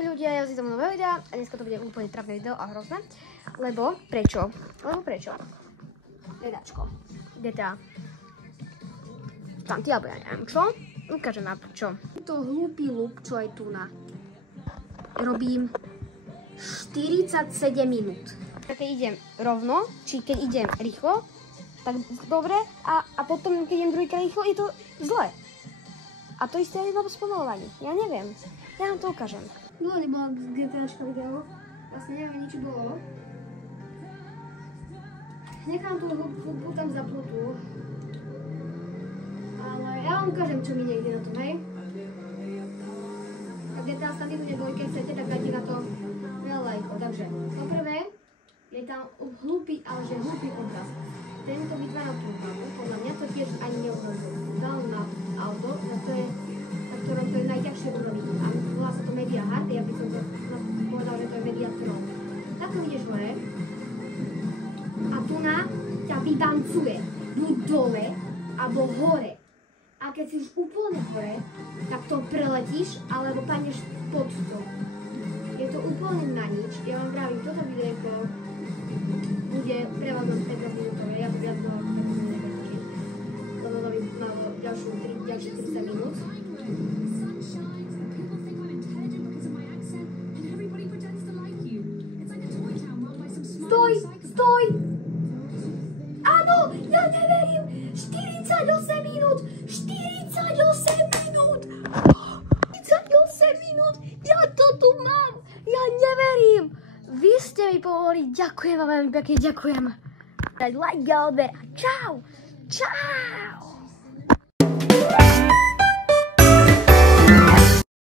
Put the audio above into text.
Zdraví ľudia, ja si to nové videa a dneska to bude úplne trapné video a hrozné. Lebo, prečo? Jedáčko. GTA. Tam ty, alebo ja neviem čo. Ukážem vám čo. To hlúpy lúb, čo aj tu na. Robím 47 minút. Keď idem rovno, či keď idem rýchlo, tak dobre. A potom, keď idem druhýkrát rýchlo, je to zle. A to isté je s pomalovaním. Ja neviem. Ja vám to ukážem. Dlho nebola GTAčka video. Vlastne neviem, nič bolo. Nechám tú hudbu tam zapnutú. Ale ja vám ukážem, čo mi nejde na tom, hej? A GTA San Andreas dvojke chcete, tak dajte na to veľa lajkov. Takže, poprvé, je tam hlúpy, ale že hlúpy kontrast. Tento vytvára tú hlavu, podľa mňa to tiež ani neurobil. Dal na auto, na ktorom to je najťažšie urobiť. A volá sa to Media Hard, ja by som to povedal, že to je Media Pro. Takto ideš hore a tu na ťa vybancuje buď dole, alebo hore. A keď si už úplne hore, tak to preletíš, alebo padneš pod to. Je to úplne na nič. Ja vám pravím, toto videjko bude prevádzom 15 minútové. Ja to viac dole nepretočiť. Toto by malo ďalšie 30 minút. Stoj! Áno, ja neverím! 48 minút! 48 minút! 48 minút! Ja to tu mám! Ja neverím! Vy ste mi pomohli, ďakujem vám veľmi pekne, ďakujem. Dať like a odber. Čau! Čau!